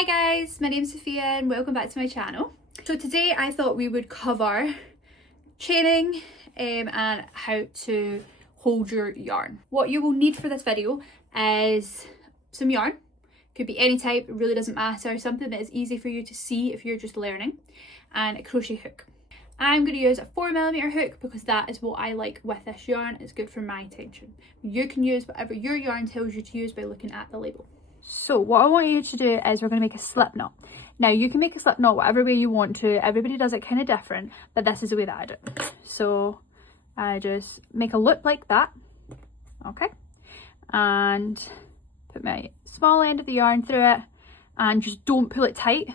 Hi guys, my name's Sewphia and welcome back to my channel. So today I thought we would cover chaining and how to hold your yarn. What you will need for this video is some yarn. Could be any type, it really doesn't matter. Something that is easy for you to see if you're just learning, and a crochet hook. I'm going to use a 4mm hook because that is what I like with this yarn. It's good for my tension. You can use whatever your yarn tells you to use by looking at the label. So what I want you to do is we're going to make a slip knot. Now you can make a slip knot whatever way you want to. Everybody does it kind of different, but this is the way that I do it. So I just make a loop like that, okay, and put my small end of the yarn through it and just don't pull it tight,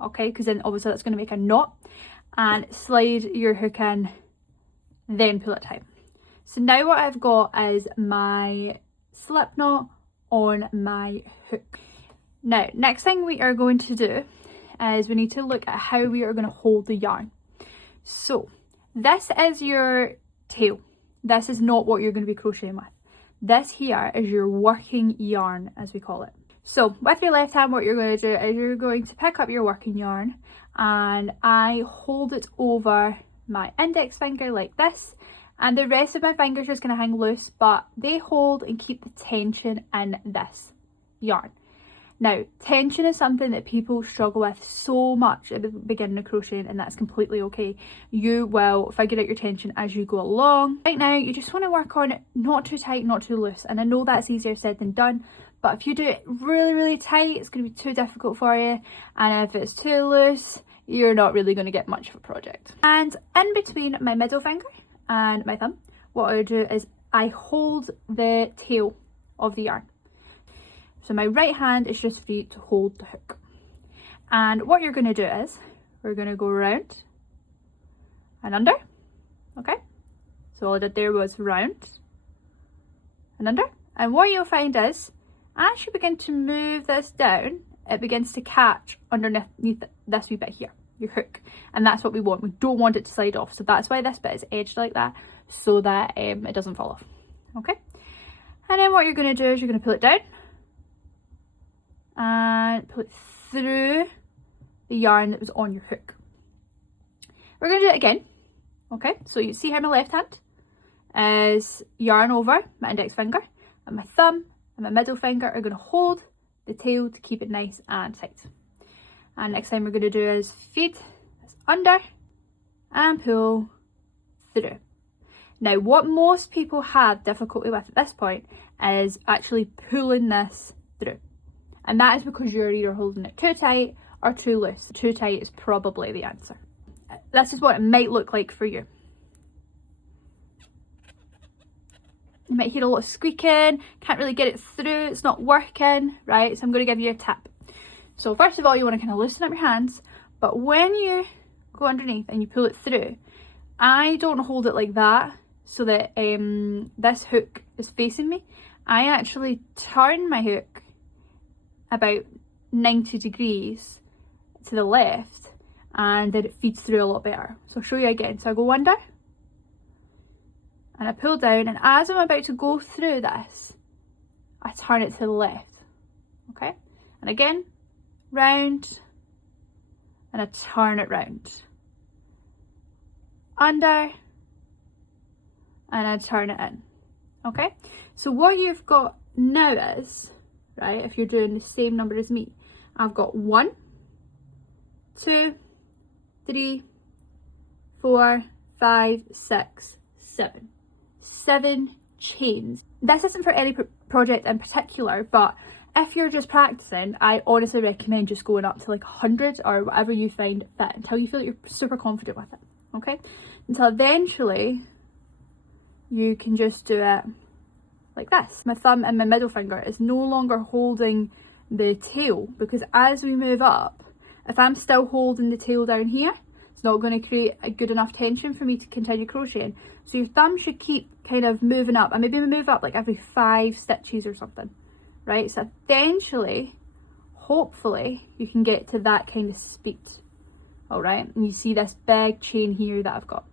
okay, because then obviously that's going to make a knot, and slide your hook in, then pull it tight. So now what I've got is my slip knot on my hook. Now next thing we are going to do is we need to look at how we are going to hold the yarn. So this is your tail. This is not what you're going to be crocheting with. This here is your working yarn, as we call it. So with your left hand, what you're going to do is you're going to pick up your working yarn, and I hold it over my index finger like this, and the rest of my fingers are just going to hang loose, but they hold and keep the tension in this yarn. Now, tension is something that people struggle with so much at the beginning of crocheting, and that's completely okay. You will figure out your tension as you go along. Right now, you just want to work on it not too tight, not too loose, and I know that's easier said than done, but if you do it really, really tight, it's going to be too difficult for you, and if it's too loose, you're not really going to get much of a project. And in between my middle finger and my thumb, what I do is I hold the tail of the yarn. So my right hand is just free to hold the hook. And what you're going to do is we're going to go round and under, okay? So all I did there was round and under. And what you'll find is as you begin to move this down, it begins to catch underneath this wee bit here, your hook, and that's what we want. We don't want it to slide off, so that's why this bit is edged like that, so that it doesn't fall off, okay? And then what you're going to do is you're going to pull it down and pull it through the yarn that was on your hook. We're going to do it again, okay? So you see how my left hand is yarn over my index finger, and my thumb and my middle finger are going to hold the tail to keep it nice and tight. And next time we're going to do is feed this under and pull through. Now what most people have difficulty with at this point is actually pulling this through. And that is because you're either holding it too tight or too loose. Too tight is probably the answer. This is what it might look like for you. You might hear a lot of squeaking, can't really get it through, it's not working, right? So I'm going to give you a tip. So first of all, you want to kind of loosen up your hands, but when you go underneath and you pull it through, I don't hold it like that so that this hook is facing me. I actually turn my hook about 90 degrees to the left, and then it feeds through a lot better. So I'll show you again. So I go under and I pull down, and as I'm about to go through this, I turn it to the left, okay? And again, round, and I turn it round. Under, and I turn it in, okay? So what you've got now is, right, if you're doing the same number as me, I've got 1, 2, 3, 4, 5, 6, 7. 7 chains. This isn't for any project in particular, but if you're just practicing, I honestly recommend just going up to like 100 or whatever you find fit until you feel like you're super confident with it, okay? Until eventually you can just do it like this. My thumb and my middle finger is no longer holding the tail, because as we move up, if I'm still holding the tail down here, it's not going to create a good enough tension for me to continue crocheting. So your thumb should keep kind of moving up, and maybe move up like every 5 stitches or something, right? So eventually, hopefully, you can get to that kind of speed, all right? And you see this big chain here that I've got.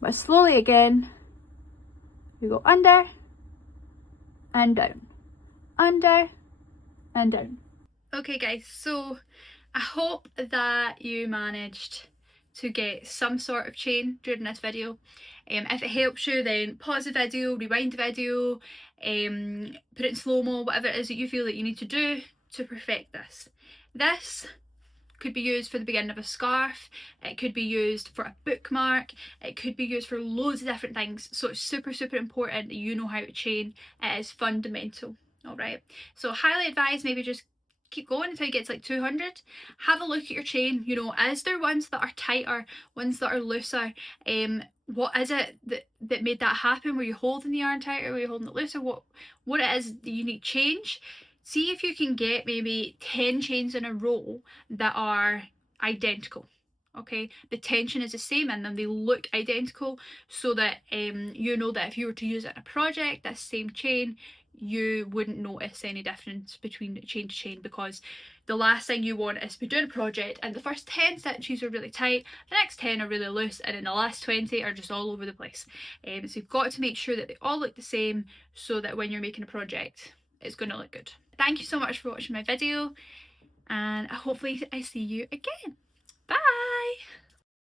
But slowly again, you go under and down, under and down. Okay guys, so I hope that you managed to get some sort of chain during this video. If it helps you, then pause the video, rewind the video, put it in slow-mo, whatever it is that you feel that you need to do to perfect this. This could be used for the beginning of a scarf, it could be used for a bookmark, it could be used for loads of different things. So it's super important that you know how to chain. It is fundamental. Alright, so highly advise maybe just keep going until you get to like 200. Have a look at your chain, you know, is there ones that are tighter, ones that are looser? What is it that made that happen? Were you holding the yarn tighter, were you holding it looser? What it is that you need to change. See if you can get maybe 10 chains in a row that are identical. Okay, the tension is the same in them, they look identical, so that you know that if you were to use it in a project, this same chain, you wouldn't notice any difference between chain to chain, because the last thing you want is to be doing a project and the first 10 stitches are really tight, the next 10 are really loose, and then the last 20 are just all over the place. So you've got to make sure that they all look the same, so that when you're making a project, it's going to look good. Thank you so much for watching my video, and hopefully I see you again. Bye!